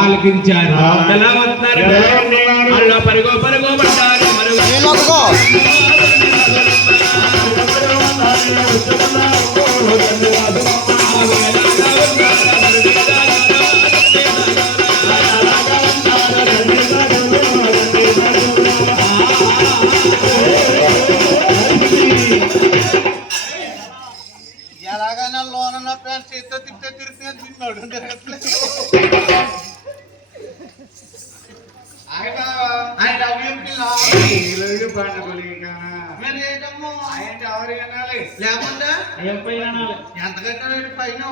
ఆలకించారు. ఎలా వస్తున్నారు? వాళ్ళు పరుగో పరుగో పడ్డారు. ఎలాగైనా లోన ప్యాంట్ చేతితో తిప్పితే తిరిగితే తిన్నాడు. లేకుండా ఎంత కట్టాడు పైన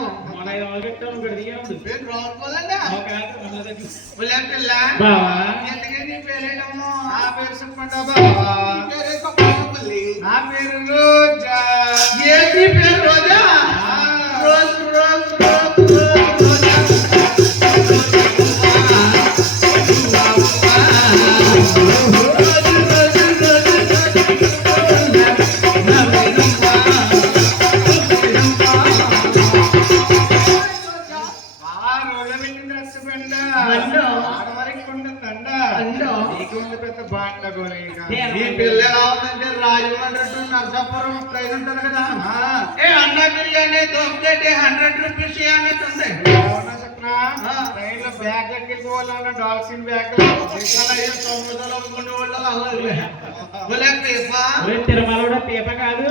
ఎందుకని పేరేటమ్మో ఆ పేరు చెప్పండి. నా పేరు రోజా. ఏంటి పేరు రోజా? రోజు రోజు ఈ పిల్ల ఎలా ఉందంటే రాజమండ్రి నర్సాపురం ప్రైజ్ ఉంటుంది కదా. ఏ అండా బిర్యానీ దొరికేటి 100 రూపీస్ అన్నట్టుంది. బ్యాగ్ వెళ్ళిపోవాలన్నా డాల్ఫిన్ బ్యాగ్ తిరుమల కూడా పేప కాదు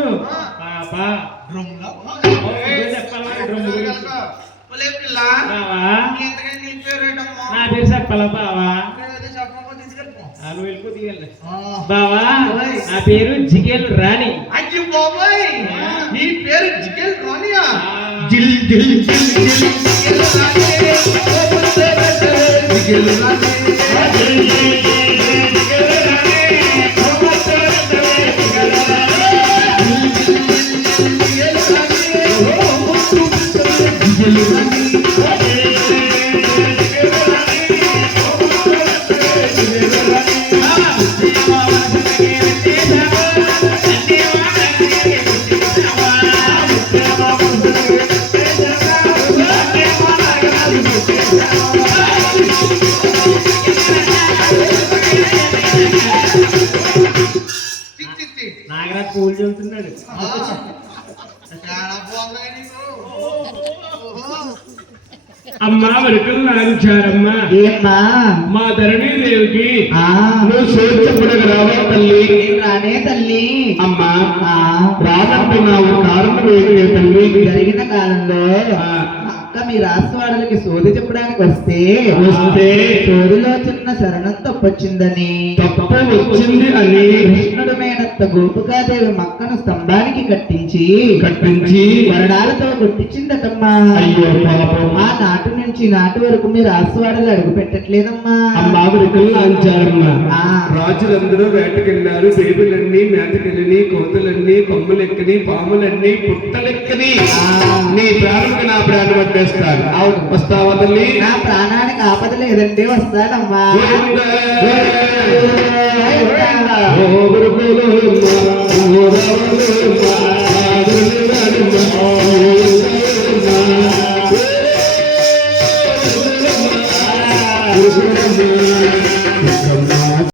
నా పేరు చెప్పాలా బావా? బావా నా పేరు జిగేల్ రాణి. అయ్యి బాబాయ్ నీ పేరు జిగేల్ రాణియా? జిల్ జిల్ జిల్ జిల్ జిగేల్ రాణి జిగేల్ రాణి నాగరాజ్ పూలు చెబుతున్నాడు. అమ్మా వరకలు నాంచారమ్మా. ఏమ్మా మా ధరణి దేవికి నువ్వు సోచపడక రావా తల్లి? రానే తల్లి. అమ్మా రానంటున్నావు కారణం ఏంటి తల్లి? జరిగిన కాలంలో అక్క మీ రాష్ట్రవాడలకి సోది చెప్పడానికి వస్తే సోదిలో చిన్న శరణం తప్పొచ్చిందని తప్పు వచ్చింది అని కృష్ణుడు మేనత్త గోపికాదేవి మక్కను స్తంభానికి కట్టించి వరడాలతో కొట్టించిందటమ్మా. అయ్యో పాపం. ఆ నాటి నుంచి నాటి వరకు మీరు రాష్ట్రవాడలు అడుగు పెట్టట్లేదమ్మా. అమ్మా వరకలు నాంచారమ్మా. రాజులందరూ వేటకెళ్ళారు. బేబులన్నీ మేతకెళ్ళని, కోతులన్నీ కొమ్మలెక్కని, పాములన్నీ పుట్టలెక్కని నీ ప్రాణంకి నా ప్రాణం పట్టేస్తారు. వస్తావా తల్లి? నా ప్రాణానికి ఆపద లేదంటే వస్తానమ్మా. ఓ గురుకులు